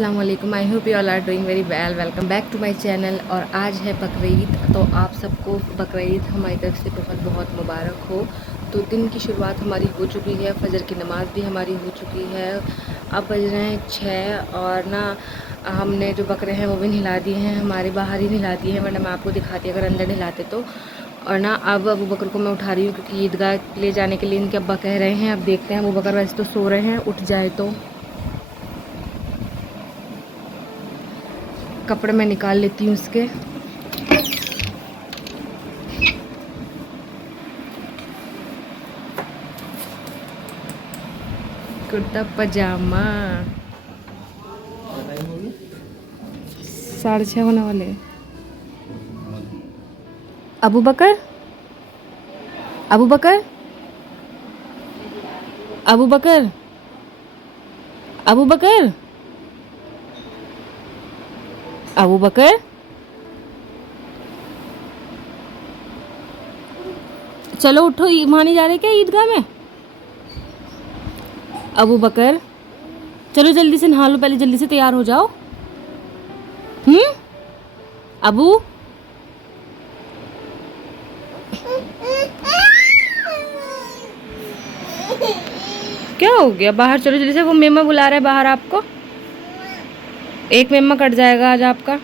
अस्सलाम वालेकुम। I hope you all are doing very well. Welcome back to my channel. और आज है बकरीद, तो आप सबको बकरीद हमारी तरफ से बहुत बहुत मुबारक हो। तो दिन की शुरुआत हमारी हो चुकी है, फजर की नमाज़ भी हमारी हो चुकी है। अब बज रहे हैं 6 और ना हमने जो बकरे हैं वो भी नहला दिए हैं, हमारे बाहर ही नहला दिए हैं, वरना मैं आपको दिखाती अगर अंदर नहलाते तो। और ना अब अबू बकर को मैं उठा रही हूँ क्योंकि ईदगाह ले जाने के लिए इनके अब्बा कह रहे हैं। अब देखते हैं, अबू बकर वैसे तो सो रहे हैं, उठ जाए तो। कपड़े मैं निकाल लेती हूँ उसके। कुर्ता पजामा 6:30 होने वाले। अबू बकर, अबू बकर, अबू बकर, अबू बकर, अबू बकर, चलो उठो, वहाँ नहीं जा रहे क्या ईदगाह में? अबू बकर चलो जल्दी से नहा लो, पहले जल्दी से तैयार हो जाओ। अबू, क्या हो गया? बाहर चलो जल्दी से, वो मेमा बुला रहा है बाहर आपको। एक मेमा कट जाएगा आज आपका।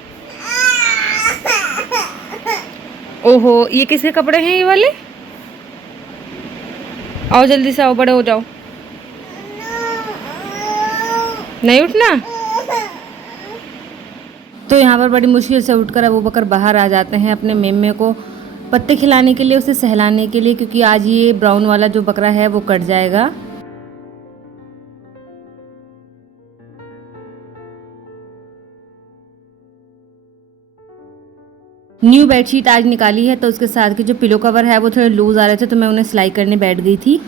ओहो, ये किसके कपड़े हैं ये वाले? आओ जल्दी से, आओ, बड़े हो जाओ। नहीं उठना? तो यहाँ पर बड़ी मुश्किल से उठकर अबू बकर बाहर आ जाते हैं अपने मेमे को पत्ते खिलाने के लिए, उसे सहलाने के लिए, क्योंकि आज ये ब्राउन वाला जो बकरा है वो कट जाएगा। न्यू बेडशीट आज निकाली है, तो उसके साथ के जो पिलो कवर है वो थोड़े लूज आ रहे थे, तो मैं उन्हें सिलाई करने बैठ गई थी।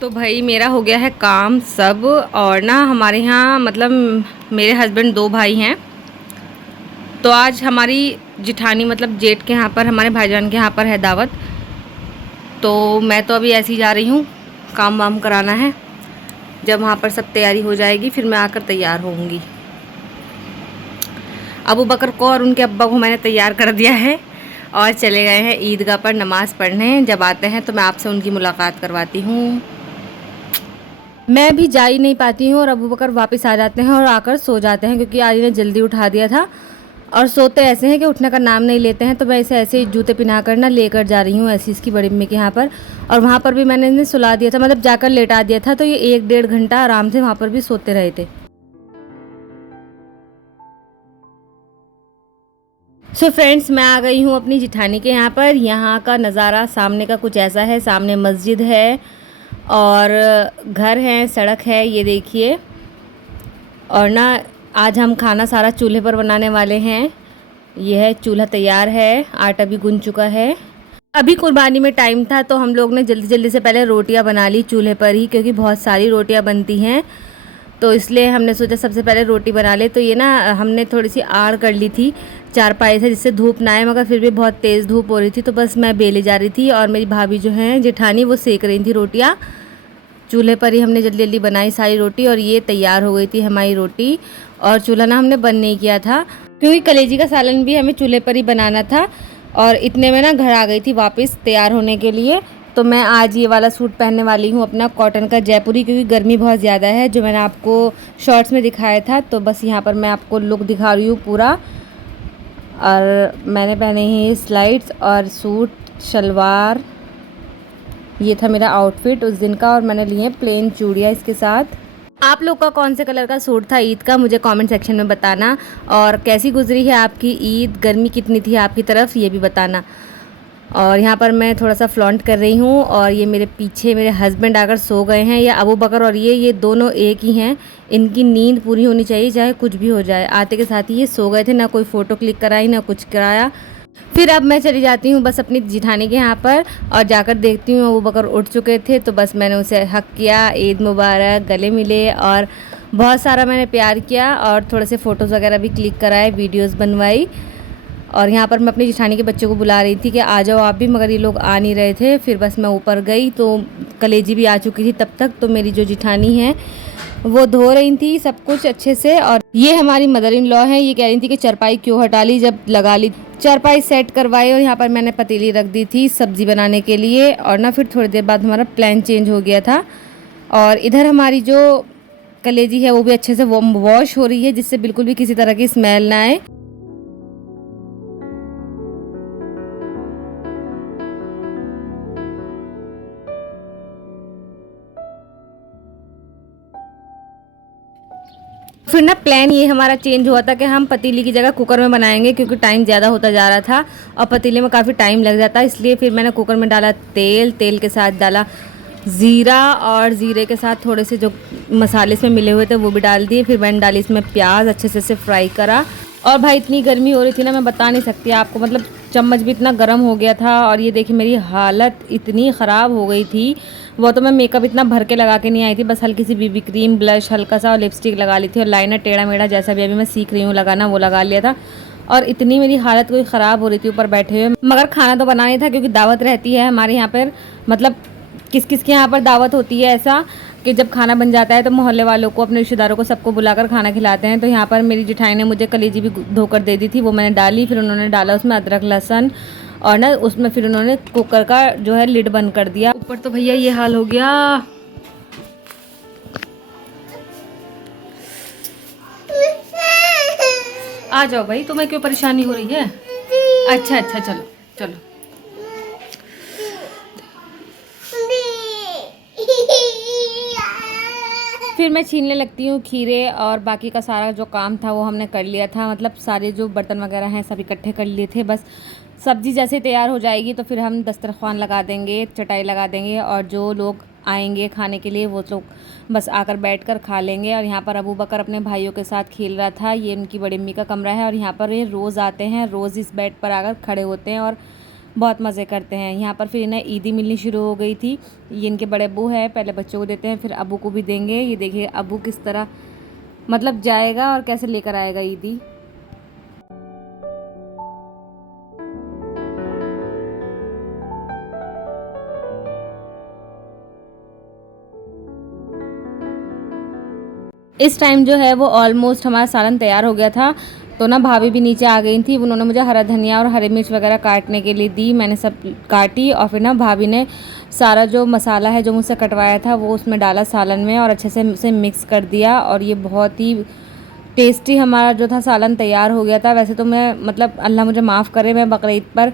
तो भाई मेरा हो गया है काम सब। और ना हमारे यहाँ मतलब मेरे हस्बैंड 2 भाई हैं, तो आज हमारी जिठानी मतलब जेठ के यहाँ पर, हमारे भाईजान के यहाँ पर है दावत। तो मैं तो अभी ऐसे ही जा रही हूँ, काम वाम कराना है। जब वहाँ पर सब तैयारी हो जाएगी फिर मैं आकर तैयार होऊंगी। अबू बकर को और उनके अब्बा को मैंने तैयार कर दिया है और चले गए हैं ईदगाह पर नमाज़ पढ़ने। जब आते हैं तो मैं आपसे उनकी मुलाकात करवाती हूँ। मैं भी जा ही नहीं पाती हूँ और अबू बकर वापस आ जाते हैं और आकर सो जाते हैं, क्योंकि आज इन्हें जल्दी उठा दिया था और सोते ऐसे हैं कि उठने का नाम नहीं लेते हैं। तो मैं इसे ऐसे ही जूते पहना कर ना लेकर जा रही हूँ ऐसी इसकी बड़ी अम्मी के यहाँ पर। और वहाँ पर भी मैंने इन्हें सुला दिया था, मतलब जाकर लेटा दिया था, तो ये 1-1.5 घंटा आराम से वहाँ पर भी सोते रहे थे। सो फ्रेंड्स, मैं आ गई हूँ अपनी जिठानी के यहाँ पर। यहाँ का नज़ारा सामने का कुछ ऐसा है, सामने मस्जिद है और घर है, सड़क है, ये देखिए। और ना आज हम खाना सारा चूल्हे पर बनाने वाले हैं। यह है चूल्हा तैयार है, आटा भी गूंद चुका है। अभी कुर्बानी में टाइम था तो हम लोग ने जल्दी जल्दी से पहले रोटियां बना ली चूल्हे पर ही, क्योंकि बहुत सारी रोटियां बनती हैं, तो इसलिए हमने सोचा सबसे पहले रोटी बना ले। तो ये ना हमने थोड़ी सी आड़ कर ली थी चारपाई से, जिससे धूप ना आए, मगर फिर भी बहुत तेज़ धूप हो रही थी। तो बस मैं बेले जा रही थी और मेरी भाभी जो हैं जेठानी वो सेक रही थी रोटियाँ। चूल्हे पर ही हमने जल्दी जल्दी बनाई सारी रोटी और ये तैयार हो गई थी हमारी रोटी। और चूल्हा ना हमने बंद नहीं किया था, क्योंकि कलेजी का सालन भी हमें चूल्हे पर ही बनाना था। और इतने में ना घर आ गई थी वापस तैयार होने के लिए। तो मैं आज ये वाला सूट पहनने वाली हूँ अपना कॉटन का जयपुरी, क्योंकि गर्मी बहुत ज़्यादा है, जो मैंने आपको शॉर्ट्स में दिखाया था। तो बस यहाँ पर मैं आपको लुक दिखा रही हूँ पूरा। और मैंने पहने हैं स्लाइड्स और सूट शलवार, ये था मेरा आउटफिट उस दिन का। और मैंने लिए प्लेन चूड़ियाँ इसके साथ। आप लोग का कौन से कलर का सूट था ईद का, मुझे कमेंट सेक्शन में बताना। और कैसी गुजरी है आपकी ईद, गर्मी कितनी थी आपकी तरफ, ये भी बताना। और यहाँ पर मैं थोड़ा सा फ्लॉन्ट कर रही हूँ। और ये मेरे पीछे मेरे हस्बैंड आकर सो गए हैं, या अबू बकर और ये दोनों एक ही हैं। इनकी नींद पूरी होनी चाहिए चाहे कुछ भी हो जाए। आते के साथ ही ये सो गए थे, ना कोई फ़ोटो क्लिक कराई ना कुछ कराया। फिर अब मैं चली जाती हूँ बस अपनी जिठानी के यहाँ पर और जाकर देखती हूँ अबू बकर उठ चुके थे। तो बस मैंने उसे हक किया, ईद मुबारक, गले मिले और बहुत सारा मैंने प्यार किया और थोड़े से फ़ोटोज़ वगैरह भी क्लिक कराए, वीडियोस बनवाई। और यहाँ पर मैं अपनी जेठानी के बच्चों को बुला रही थी कि आ जाओ आप भी, मगर ये लोग आ नहीं रहे थे। फिर बस मैं ऊपर गई तो कलेजी भी आ चुकी थी तब तक। तो मेरी जो जेठानी है वो धो रही थी सब कुछ अच्छे से। और ये हमारी मदर इन लॉ है, ये कह रही थी कि चारपाई क्यों हटा ली, जब लगा ली। चारपाई सेट करवाई और यहाँ पर मैंने पतीली रख दी थी सब्ज़ी बनाने के लिए। और ना फिर थोड़ी देर बाद हमारा प्लान चेंज हो गया था। और इधर हमारी जो कलेजी है वो भी अच्छे से वॉश हो रही है, जिससे बिल्कुल भी किसी तरह की स्मेल ना आए। फिर ना प्लान ये हमारा चेंज हुआ था कि हम पतीली की जगह कुकर में बनाएंगे, क्योंकि टाइम ज़्यादा होता जा रहा था और पतीले में काफ़ी टाइम लग जाता, इसलिए फिर मैंने कुकर में डाला तेल। तेल के साथ डाला ज़ीरा और ज़ीरे के साथ थोड़े से जो मसाले इसमें मिले हुए थे वो भी डाल दिए। फिर मैंने डाली इसमें प्याज, अच्छे से फ्राई करा। और भाई इतनी गर्मी हो रही थी ना, मैं बता नहीं सकती आपको, मतलब चम्मच भी इतना गर्म हो गया था। और ये देखिए मेरी हालत इतनी ख़राब हो गई थी। वो तो मैं मेकअप इतना भर के लगा के नहीं आई थी, बस हल्की सी बीबी क्रीम, ब्लश हल्का सा और लिपस्टिक लगा ली थी। और लाइनर टेढ़ा मेढ़ा जैसा भी अभी मैं सीख रही हूँ लगाना वो लगा लिया था। और इतनी मेरी हालत कोई ख़राब हो रही थी ऊपर बैठे हुए। मगर खाना तो बनाना ही था, क्योंकि दावत रहती है हमारे यहाँ पर। मतलब किस किस के यहाँ पर दावत होती है ऐसा कि जब खाना बन जाता है तो मोहल्ले वालों को, अपने रिश्तेदारों को, सबको बुलाकर खाना खिलाते हैं। तो यहाँ पर मेरी जेठानी ने मुझे कलेजी भी धोकर दे दी थी, वो मैंने डाली। फिर उन्होंने डाला उसमें अदरक लहसुन और ना उसमें फिर उन्होंने कुकर का जो है लिड बंद कर दिया। ऊपर तो भैया ये हाल हो गया। आ जाओ भाई, तुम्हें क्यों परेशानी हो रही है? अच्छा अच्छा, चलो चलो। फिर मैं छीलने लगती हूँ खीरे, और बाकी का सारा जो काम था वो हमने कर लिया था। मतलब सारे जो बर्तन वगैरह हैं सब इकट्ठे कर लिए थे। बस सब्ज़ी जैसे तैयार हो जाएगी तो फिर हम दस्तरखान लगा देंगे, चटाई लगा देंगे, और जो लोग आएंगे खाने के लिए वो लोग बस आकर बैठकर खा लेंगे। और यहाँ पर अबू बकर अपने भाइयों के साथ खेल रहा था। ये उनकी बड़ी अम्मी का कमरा है, और यहाँ पर ये रोज़ आते हैं, रोज़ इस बेड पर आकर खड़े होते हैं और बहुत मज़े करते हैं। यहाँ पर फिर इन्हें ईदी मिलनी शुरू हो गई थी। ये इनके बड़े अब्बू है, पहले बच्चों को देते हैं फिर अब्बू को भी देंगे। ये देखिए अब्बू किस तरह मतलब जाएगा और कैसे लेकर आएगा ईदी। इस टाइम जो है वो ऑलमोस्ट हमारा सालन तैयार हो गया था। तो ना भाभी भी नीचे आ गई थी, उन्होंने मुझे हरा धनिया और हरी मिर्च वगैरह काटने के लिए दी। मैंने सब काटी और फिर ना भाभी ने सारा जो मसाला है जो मुझसे कटवाया था वो उसमें डाला सालन में, और अच्छे से उसे मिक्स कर दिया। और ये बहुत ही टेस्टी हमारा जो था सालन तैयार हो गया था। वैसे तो मैं मतलब अल्लाह मुझे माफ़ करे, मैं बकरीद पर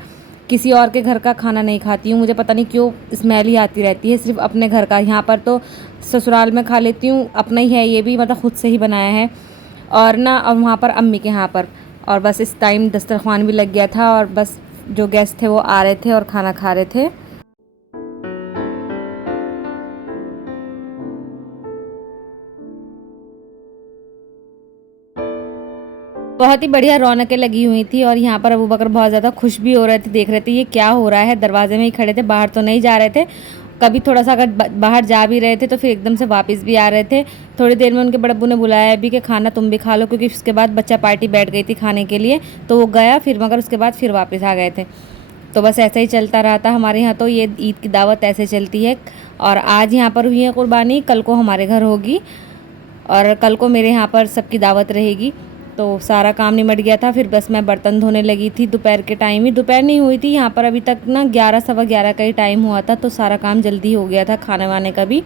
किसी और के घर का खाना नहीं खाती हूँ, मुझे पता नहीं क्यों स्मेल ही आती रहती है, सिर्फ अपने घर का। यहाँ पर तो ससुराल में खा लेती हूँ, अपना ही है ये भी, मतलब ख़ुद से ही बनाया है। और ना अब वहाँ पर अम्मी के यहाँ पर, और बस इस टाइम दस्तरखान भी लग गया था, और बस जो गेस्ट थे वो आ रहे थे और खाना खा रहे थे। बहुत ही बढ़िया रौनकें लगी हुई थी। और यहाँ पर अबू बकर बहुत ज़्यादा खुश भी हो रहे थे, देख रहे थे ये क्या हो रहा है। दरवाजे में ही खड़े थे, बाहर तो नहीं जा रहे थे। कभी थोड़ा सा अगर बाहर जा भी रहे थे तो फिर एकदम से वापस भी आ रहे थे। थोड़ी देर में उनके बड़े अब्बू ने बुलाया अभी कि खाना तुम भी खा लो, क्योंकि उसके बाद बच्चा पार्टी बैठ गई थी खाने के लिए, तो वो गया फिर, मगर उसके बाद फिर वापस आ गए थे। तो बस ऐसा ही चलता रहा था हमारे यहाँ। तो ये ईद की दावत ऐसे चलती है। और आज यहाँ पर हुई है कुर्बानी, कल को हमारे घर होगी, और कल को मेरे यहाँ पर सबकी दावत रहेगी। तो सारा काम निमट गया था। फिर बस मैं बर्तन धोने लगी थी दोपहर के टाइम ही। दोपहर नहीं हुई थी यहाँ पर, अभी तक ना 11 सवा 11 का ही टाइम हुआ था, तो सारा काम जल्दी हो गया था खाने वाने का भी।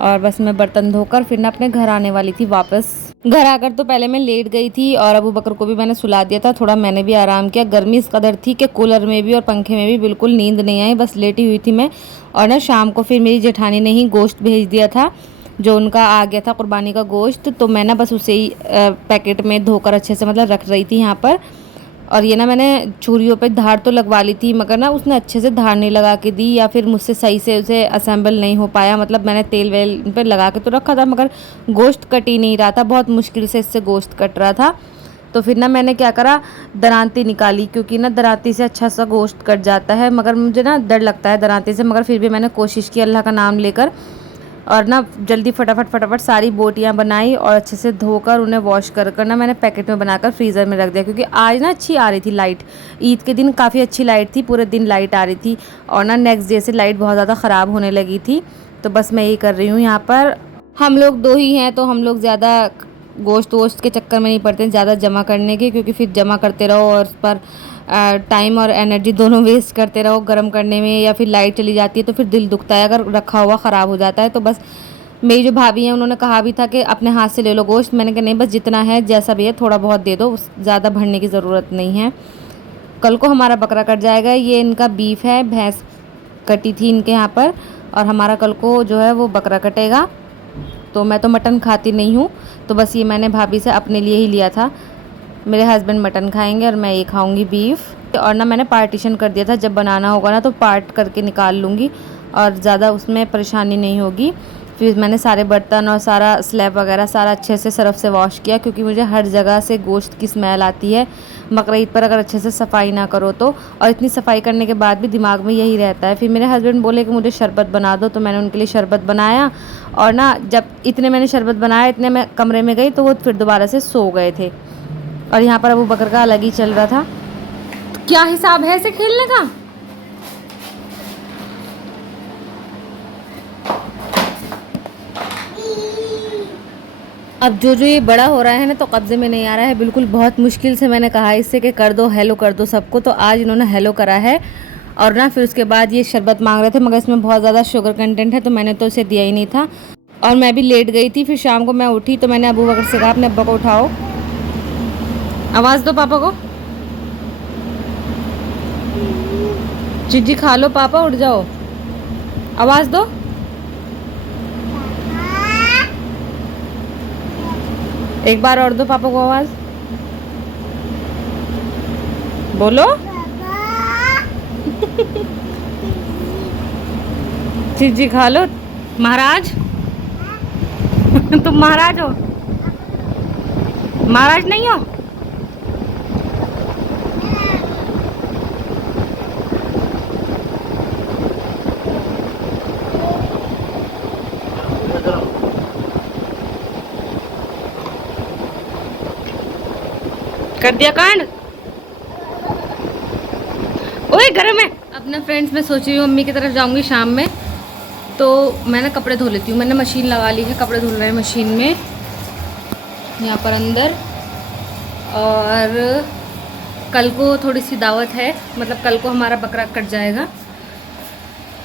और बस मैं बर्तन धोकर फिर ना अपने घर आने वाली थी वापस। घर आकर तो पहले मैं लेट गई थी, और अबू बकर को भी मैंने सुला दिया था, थोड़ा मैंने भी आराम किया। गर्मी इस कदर थी कि कूलर में भी और पंखे में भी बिल्कुल नींद नहीं आई, बस लेटी हुई थी मैं। और ना शाम को फिर मेरी जेठानी ने ही गोश्त भेज दिया था, जो उनका आ गया था कुर्बानी का गोश्त। तो मैं ना बस उसे ही पैकेट में धोकर अच्छे से मतलब रख रही थी यहाँ पर। और ये ना मैंने छुरियों पे धार तो लगवा ली थी, मगर ना उसने अच्छे से धार नहीं लगा के दी, या फिर मुझसे सही से उसे असेंबल नहीं हो पाया। मतलब मैंने तेल वेल पे लगा के तो रखा था, मगर गोश्त कट ही नहीं रहा था, बहुत मुश्किल से इससे गोश्त कट रहा था। तो फिर ना मैंने क्या करा, दरांती निकाली, क्योंकि ना दरांती से अच्छा सा गोश्त कट जाता है। मगर मुझे ना डर लगता है दरांती से, मगर फिर भी मैंने कोशिश की अल्लाह का नाम लेकर। और ना जल्दी फटाफट फटाफट सारी बोटियाँ बनाई और अच्छे से धोकर उन्हें वॉश कर कर ना मैंने पैकेट में बनाकर फ्रीज़र में रख दिया, क्योंकि आज ना अच्छी आ रही थी लाइट। ईद के दिन काफ़ी अच्छी लाइट थी, पूरे दिन लाइट आ रही थी, और ना नेक्स्ट डे से लाइट बहुत ज़्यादा ख़राब होने लगी थी। तो बस मैं यही कर रही हूँ यहाँ पर। हम लोग 2 ही हैं तो हम लोग ज़्यादा गोश्त वोश्त के चक्कर में नहीं पड़ते हैं ज़्यादा जमा करने के, क्योंकि फिर जमा करते रहो और उस पर टाइम और एनर्जी दोनों वेस्ट करते रहो गर्म करने में, या फिर लाइट चली जाती है तो फिर दिल दुखता है अगर रखा हुआ ख़राब हो जाता है। तो बस मेरी जो भाभी हैं उन्होंने कहा भी था कि अपने हाथ से ले लो गोश्त। मैंने कहा नहीं, बस जितना है जैसा भी है थोड़ा बहुत दे दो, ज़्यादा भरने की ज़रूरत नहीं है। कल को हमारा बकरा कट जाएगा। ये इनका बीफ है, भैंस कटी थी इनके यहाँ पर, और हमारा कल को जो है वो बकरा कटेगा। तो मैं तो मटन खाती नहीं हूँ, तो बस ये मैंने भाभी से अपने लिए ही लिया था। मेरे हस्बैंड मटन खाएंगे और मैं ये खाऊंगी बीफ। और ना मैंने पार्टीशन कर दिया था, जब बनाना होगा ना तो पार्ट करके निकाल लूँगी और ज़्यादा उसमें परेशानी नहीं होगी। फिर मैंने सारे बर्तन और सारा स्लैब वगैरह सारा अच्छे से सर्फ से वॉश किया, क्योंकि मुझे हर जगह से गोश्त की स्मेल आती है बकरा ईद पर अगर अच्छे से सफाई ना करो तो। और इतनी सफाई करने के बाद भी दिमाग में यही रहता है। फिर मेरे हस्बैंड बोले कि मुझे शरबत बना दो, तो मैंने उनके लिए शरबत बनाया। और ना जब इतने मैंने शरबत बनाया, इतने मैं कमरे में गई तो वो फिर दोबारा से सो गए थे। और यहाँ पर अबू बकर का अलग ही चल रहा था। तो क्या हिसाब है इसे खेलने का? अब जो जो ये बड़ा हो रहा है ना तो कब्जे में नहीं आ रहा है बिल्कुल। बहुत मुश्किल से मैंने कहा इससे कि कर दो हेलो कर दो सबको, तो आज इन्होंने हेलो करा है। और ना फिर उसके बाद ये शरबत मांग रहे थे, मगर इसमें बहुत ज़्यादा शुगर कंटेंट है तो मैंने तो इसे दिया ही नहीं था। और मैं भी लेट गई थी। फिर शाम को मैं उठी तो मैंने अबू बकर से कहा अपने अब्बा को उठाओ, आवाज़ दो पापा को, चिज्जी खा लो पापा, उठ जाओ, आवाज़ दो। एक बार और दो पापा को आवाज़, बोलो। चिज्जी खा लो महाराज। तुम महाराज हो, महाराज नहीं हो? कर दिया कांड। ओए गरम है। अपना फ्रेंड्स मैं सोच रही हूँ मम्मी की तरफ जाऊंगी शाम में, तो मैं ना कपड़े धो लेती हूँ। मैंने मशीन लगा ली है, कपड़े धुल रहे हैं मशीन में यहाँ पर अंदर। और कल को थोड़ी सी दावत है, मतलब कल को हमारा बकरा कट जाएगा,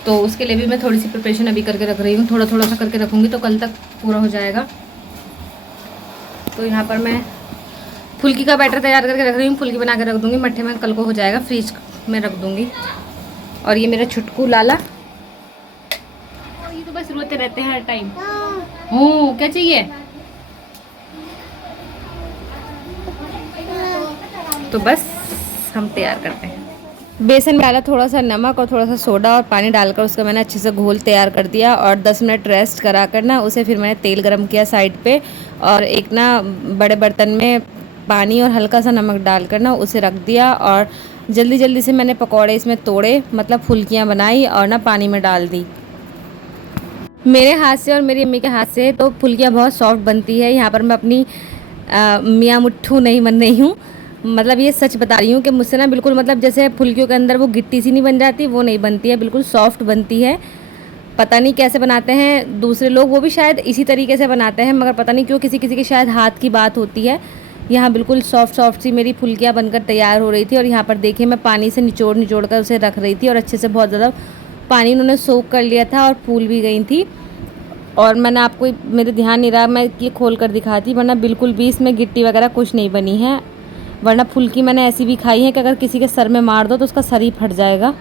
तो उसके लिए भी मैं थोड़ी सी प्रिपरेशन अभी करके रख रही हूँ। थोड़ा थोड़ा सा करके रखूँगी तो कल तक पूरा हो जाएगा। तो यहाँ पर मैं फुल्की का बैटर तैयार करके रख रही हूँ। फुल्की बना के रख दूँगी मट्ठे में, कल को हो जाएगा, फ्रीज में रख दूँगी। और ये मेरा छुटकू लाला, ये तो बस रोते रहते हैं हर टाइम। ओह क्या चाहिए? तो बस हम तैयार करते हैं। बेसन में डाला थोड़ा सा नमक और थोड़ा सा सोडा और पानी डालकर उसका मैंने अच्छे से घोल तैयार कर दिया। और 10 मिनट रेस्ट करा कर ना उसे फिर मैंने तेल गरम किया साइड पे, और एक ना बड़े बर्तन में पानी और हल्का सा नमक डालकर ना उसे रख दिया। और जल्दी जल्दी से मैंने पकौड़े इसमें तोड़े, मतलब फुल्कियाँ बनाई और ना पानी में डाल दी। मेरे हाथ से और मेरी अम्मी के हाथ से तो फुल्कियाँ बहुत सॉफ्ट बनती है। यहाँ पर मैं अपनी मियाँ मुट्ठू नहीं बन रही हूँ, मतलब ये सच बता रही हूँ कि मुझसे ना बिल्कुल, मतलब जैसे फुल्कियों के अंदर वो गिट्टी सी नहीं बन जाती, वो नहीं बनती है, बिल्कुल सॉफ्ट बनती है। पता नहीं कैसे बनाते हैं दूसरे लोग, वो भी शायद इसी तरीके से बनाते हैं, मगर पता नहीं क्यों किसी किसी के शायद हाथ की बात होती है। यहाँ बिल्कुल सॉफ्ट सॉफ्ट सी मेरी फुल्कियाँ बनकर तैयार हो रही थी। और यहाँ पर देखिए मैं पानी से निचोड़ निचोड़ कर उसे रख रही थी, और अच्छे से बहुत ज़्यादा पानी उन्होंने सोख कर लिया था और फूल भी गई थी। और मैंने आपको, मेरे ध्यान नहीं रहा, मैं ये खोल कर दिखाती, वरना बिल्कुल भी इसमें गिट्टी वगैरह कुछ नहीं बनी है। वरना फुल्की मैंने ऐसी भी खाई है कि अगर किसी के सर में मार दो तो उसका सर ही फट जाएगा।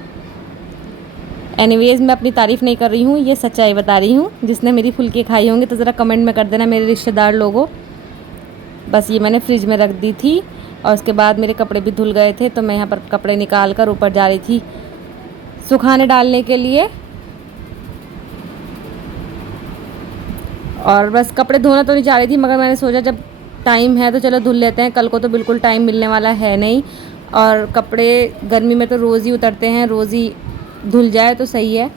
एनीवेज मैं अपनी तारीफ़ नहीं कर रही हूँ, ये सच्चाई बता रही हूँ। जिसने मेरी फुल्की खाई होंगी तो ज़रा कमेंट में कर देना मेरे रिश्तेदार लोगों। बस ये मैंने फ्रिज में रख दी थी, और उसके बाद मेरे कपड़े भी धुल गए थे, तो मैं यहाँ पर कपड़े निकाल कर ऊपर जा रही थी सुखाने डालने के लिए। और बस कपड़े धोना तो नहीं चाह रही थी, मगर मैंने सोचा जब टाइम है तो चलो धुल लेते हैं, कल को तो बिल्कुल टाइम मिलने वाला है नहीं। और कपड़े गर्मी में तो रोज़ ही उतरते हैं, रोज़ ही धुल जाए तो सही है।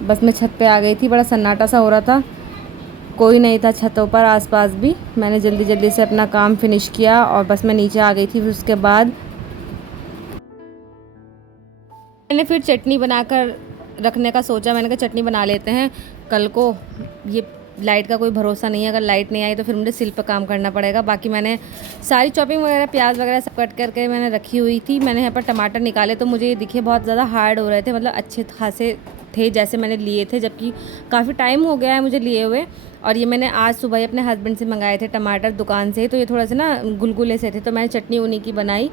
बस मैं छत पे आ गई थी, बड़ा सन्नाटा सा हो रहा था, कोई नहीं था छतों पर आसपास भी। मैंने जल्दी जल्दी से अपना काम फिनिश किया और बस मैं नीचे आ गई थी। फिर उसके बाद मैंने फिर चटनी बनाकर रखने का सोचा। मैंने कहा चटनी बना लेते हैं कल को, ये लाइट का कोई भरोसा नहीं है, अगर लाइट नहीं आई तो फिर मुझे सिल पर काम करना पड़ेगा। बाकी मैंने सारी चॉपिंग वगैरह प्याज वगैरह सब कट करके मैंने रखी हुई थी। मैंने यहाँ पर टमाटर निकाले तो मुझे ये दिखे बहुत ज़्यादा हार्ड हो रहे थे, मतलब अच्छे खासे थे जैसे मैंने लिए थे, जबकि काफ़ी टाइम हो गया है मुझे लिए हुए। और ये मैंने आज सुबह ही अपने हस्बैंड से मंगाए थे टमाटर दुकान से, तो ये थोड़ा से ना गुलगुले से थे, तो मैंने चटनी उन्हीं की बनाई।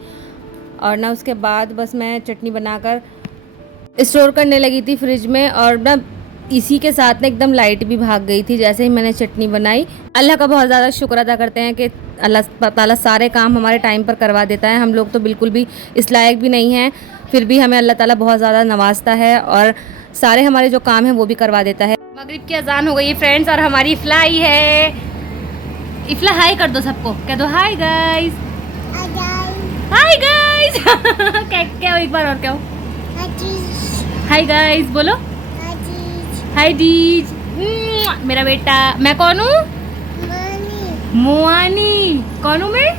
और ना उसके बाद बस मैं चटनी बनाकर स्टोर करने लगी थी फ्रिज में। और ना इसी के साथ ना एकदम लाइट भी भाग गई थी जैसे ही मैंने चटनी बनाई। अल्लाह का बहुत ज़्यादा शुक्र अदा करते हैं कि अल्लाह ताला सारे काम हमारे टाइम पर करवा देता है। हम लोग तो बिल्कुल भी इस लायक भी नहीं हैं, फिर भी हमें अल्लाह ताला बहुत ज़्यादा नवाजता है और सारे हमारे जो काम हैं वो भी करवा देता है। मगरिब की अजान हो गई है फ्रेंड्स, और हमारी इफ्ला आई है। इफ्ला हाय कर दो सबको, कह दो हाय गाइस। हाय गाइस क्या एक बार और क्या हाय गाइस बोलो। हाय डीज, मेरा बेटा। मैं कौन हूँ? मोआनी। कौन हूँ मैं?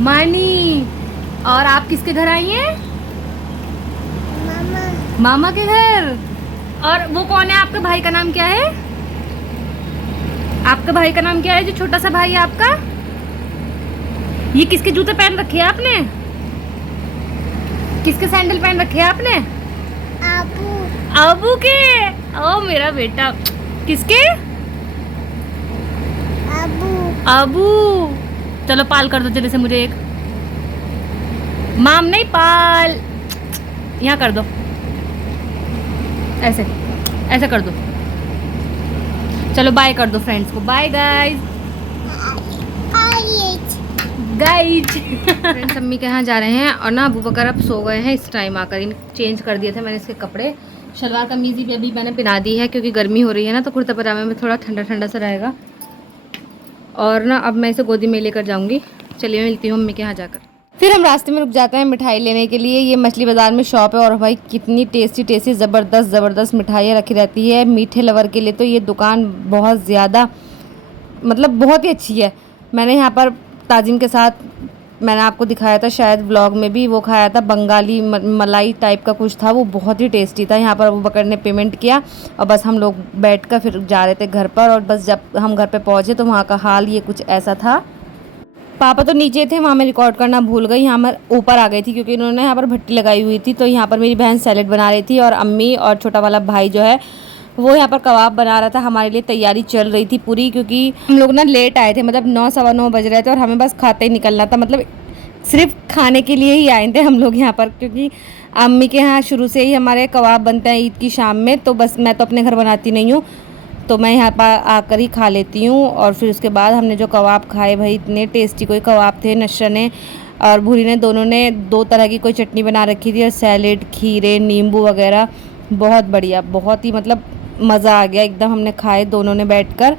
मानी। और आप किसके घर आई हैं? मामा के घर। और वो कौन है? आपके भाई का नाम क्या है? आपके भाई का नाम क्या है जो छोटा सा भाई है आपका? ये किसके जूते पहन रखे हैं आपने? किसके सैंडल पहन रखे हैं आपने? अबू के। ओ मेरा बेटा। किसके? अबू। चलो पाल कर दो जल्दी से मुझे एक। माम नहीं, पाल। यहाँ कर दो, ऐसे ऐसे कर दो। चलो बाय कर दो फ्रेंड्स को। Bye guys. फ्रेंड्स अम्मी के यहाँ जा रहे हैं और ना अबू बकर अब सो गए हैं इस टाइम आकर। इन चेंज कर दिए थे मैंने इसके कपड़े। शलवार कमीज़ भी अभी मैंने पहना दी है क्योंकि गर्मी हो रही है ना, तो कुर्ता पजामे में थोड़ा ठंडा ठंडा सा रहेगा। और ना अब मैं इसे गोदी में लेकर जाऊँगी। चलिए मिलती हूँ अम्मी के यहाँ जाकर। फिर हम रास्ते में रुक जाते हैं मिठाई लेने के लिए। ये मछली बाज़ार में शॉप है और भाई कितनी टेस्टी टेस्टी ज़बरदस्त मिठाइयाँ रखी रहती है मीठे लवर के लिए। तो ये दुकान बहुत ज़्यादा मतलब बहुत ही अच्छी है। मैंने यहाँ पर ताजिम के साथ मैंने आपको दिखाया था शायद व्लॉग में भी, वो खाया था बंगाली मलाई टाइप का कुछ था, वो बहुत ही टेस्टी था। यहाँ पर अबू बकर ने पेमेंट किया और बस हम लोग बैठकर फिर जा रहे थे घर पर। और बस जब हम घर पे पहुँचे तो वहाँ का हाल ये कुछ ऐसा था। पापा तो नीचे थे, वहाँ मैं रिकॉर्ड करना भूल गई। यहाँ मैं ऊपर आ गई थी क्योंकि इन्होंने यहाँ पर भट्टी लगाई हुई थी। तो यहाँ पर मेरी बहन सैलेड बना रही थी और अम्मी और छोटा वाला भाई जो है वो यहाँ पर कबाब बना रहा था। हमारे लिए तैयारी चल रही थी पूरी, क्योंकि हम लोग ना लेट आए थे, मतलब 9 सवा 9 बज रहे थे और हमें बस खाते ही निकलना था। मतलब सिर्फ खाने के लिए ही आए थे हम लोग यहाँ पर, क्योंकि अम्मी के यहाँ शुरू से ही हमारे कबाब बनते हैं ईद की शाम में। तो बस मैं तो अपने घर बनाती नहीं हूँ, तो मैं यहाँ पर आकर ही खा लेती हूँ। और फिर उसके बाद हमने जो कबाब खाए भाई इतने टेस्टी कोई कबाब थे। नशर ने और भूरी ने दोनों ने 2 तरह की कोई चटनी बना रखी थी और सैलेड खीरे नींबू वगैरह, बहुत बढ़िया, बहुत ही मतलब मज़ा आ गया एकदम। हमने खाए दोनों ने बैठकर।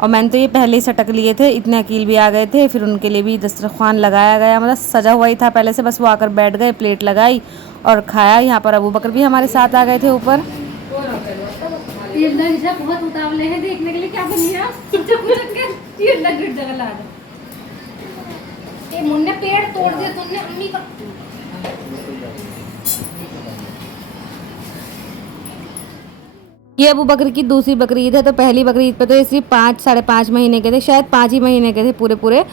और मैंने तो ये पहले ही सटक लिए थे, इतने अकील भी आ गए थे। फिर उनके लिए भी दस्तरखान लगाया गया, मतलब सजा हुआ ही था पहले से, बस वो आकर बैठ गए, प्लेट लगाई और खाया। यहाँ पर अबू बकर भी हमारे साथ आ गए थे ऊपर। बहुत उतावले हैं देखने के लिए क्या बन गया। जगह ला दे, मुन्ने पेड़ तोड़ दिया तुमने अम्मी का। ये अबू बकर की दूसरी बकरी ईद है। तो पहली बकरी ईद पे तो ये सिर्फ 5 साढ़े 5 महीने के थे, शायद 5 ही महीने के थे पूरे पूरे।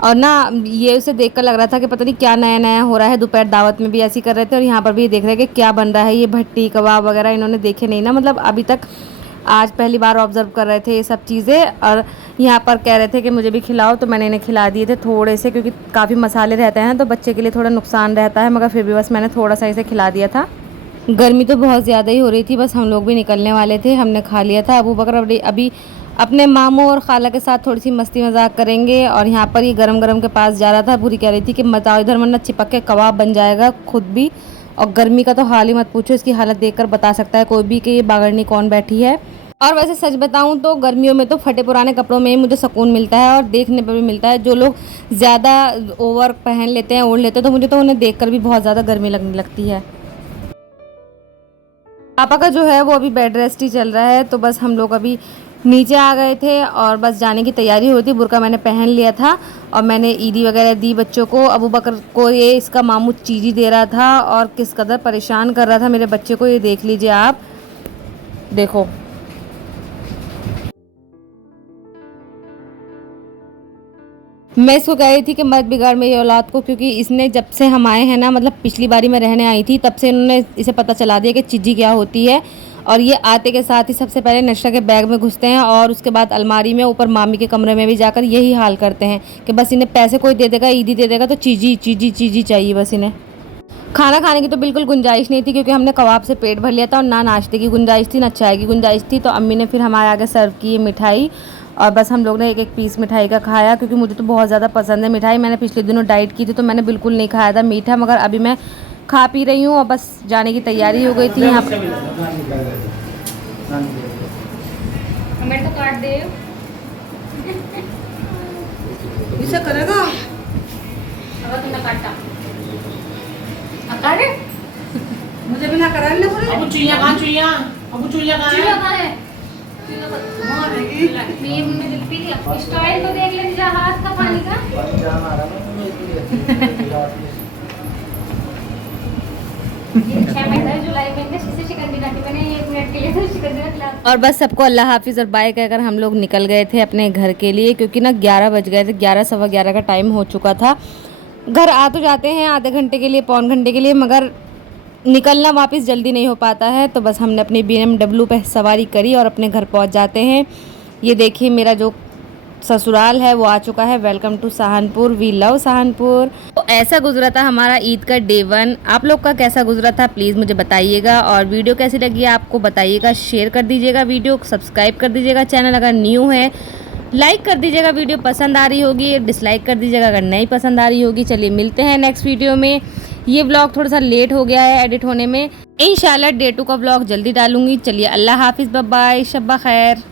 और ना ये उसे देखकर लग रहा था कि पता नहीं क्या नया नया हो रहा है। दोपहर दावत में भी ऐसी कर रहे थे और यहाँ पर भी देख रहे हैं कि क्या बन रहा है। ये भट्टी कबाब वगैरह इन्होंने देखे नहीं ना, मतलब अभी तक, आज पहली बार ऑब्ज़र्व कर रहे थे ये सब चीज़ें। और यहाँ पर कह रहे थे कि मुझे भी खिलाओ, तो मैंने इन्हें खिला दिए थे थोड़े से, क्योंकि काफ़ी मसाले रहते हैं तो बच्चे के लिए थोड़ा नुकसान रहता है, मगर फिर भी बस मैंने थोड़ा सा इसे खिला दिया था। गर्मी तो बहुत ज़्यादा ही हो रही थी, बस हम लोग भी निकलने वाले थे, हमने खा लिया था। अबू बकर अभी अपने मामू और खाला के साथ थोड़ी सी मस्ती मजाक करेंगे। और यहाँ पर ये गरम गरम के पास जा रहा था। बुरी कह रही थी कि बताओ इधर, वरना चिपक के कबाब बन जाएगा खुद भी। और गर्मी का तो हाल ही मत पूछो, इसकी हालत देखकर बता सकता है कोई भी कि ये बागड़नी कौन बैठी है। और वैसे सच बताऊं तो गर्मियों में तो फटे पुराने कपड़ों में ही मुझे सुकून मिलता है और देखने पर भी मिलता है। जो लोग ज़्यादा ओवर पहन लेते हैं, ओढ़ लेते हैं, तो मुझे तो उन्हें देखकर भी बहुत ज़्यादा गर्मी लगने लगती है। पापा का जो है वो अभी बेड रेस्ट ही चल रहा है। तो बस हम लोग अभी नीचे आ गए थे और बस जाने की तैयारी होती। बुर्का मैंने पहन लिया था और मैंने ईदी वगैरह दी बच्चों को। अबू बकर को ये इसका मामू चीज़ी दे रहा था और किस कदर परेशान कर रहा था मेरे बच्चे को, ये देख लीजिए आप, देखो। मैं इसको कह रही थी कि मत बिगाड़ मेरी औलाद को, क्योंकि इसने जब से हम आए हैं ना, मतलब पिछली बारी मैं रहने आई थी तब से इन्होंने इसे पता चला दिया कि चिज्जी क्या होती है। और ये आते के साथ ही सबसे पहले नशा के बैग में घुसते हैं और उसके बाद अलमारी में, ऊपर मामी के कमरे में भी जाकर यही हाल करते हैं कि बस इन्हें पैसे कोई दे देगा, ईदी दे देगा तो चीज़ी चीज़ी चीज़ी चाहिए बस इन्हें। खाना खाने की तो बिल्कुल गुंजाइश नहीं थी, क्योंकि हमने कबाब से पेट भर लिया था और ना नाश्ते की गुंजाइश थी ना चाय की गुंजाइश थी। तो अम्मी ने फिर हमारे आगे सर्व की मिठाई और बस हम लोग ने एक एक पीस मिठाई का खाया, क्योंकि मुझे तो बहुत ज़्यादा पसंद है मिठाई। मैंने पिछले दिनों डाइट की थी तो मैंने बिल्कुल नहीं खाया था मीठा, मगर अभी मैं खा पी रही हूँ और बस जाने की तैयारी हो गई थी यहाँ पर। तो काट दे इसे करेगा अब तुमने काटा अकारे मुझे भी ना करा ले पूरे। अब चुइया कहां है ये में दिल पी लिया। स्टाइल तो देख ले जा हाथ का पानी का जुलाई में शिकंजी नाटी बने 1 मिनट के लिए तो शिकंजी खिला। और बस सबको अल्लाह हाफिज़ और बाय कहकर हम लोग निकल गए थे अपने घर के लिए, क्योंकि ना 11 बज गए थे, 11 सवा 11 का टाइम हो चुका था। घर आ तो जाते हैं आधे घंटे के लिए, पौन घंटे के लिए, मगर निकलना वापस जल्दी नहीं हो पाता है। तो बस हमने अपनी BMW पे सवारी करी और अपने घर पहुंच जाते हैं। ये देखिए मेरा जो ससुराल है वो आ चुका है। Welcome to Saharanpur, we love Saharanpur. तो ऐसा गुजरा था हमारा ईद का डे 1। आप लोग का कैसा गुजरा था प्लीज़ मुझे बताइएगा, और वीडियो कैसी लगी आपको बताइएगा। शेयर कर दीजिएगा वीडियो, सब्सक्राइब कर दीजिएगा चैनल अगर न्यू है, लाइक कर दीजिएगा वीडियो पसंद आ रही होगी, डिसलाइक कर दीजिएगा अगर नहीं पसंद आ रही होगी। चलिए मिलते हैं नेक्स्ट वीडियो में। ये व्लॉग थोड़ा सा लेट हो गया है एडिट होने में, इंशाल्लाह डे 2 का व्लॉग जल्दी डालूंगी। चलिए अल्लाह हाफिज़, बाय बाय, शब्बा खैर।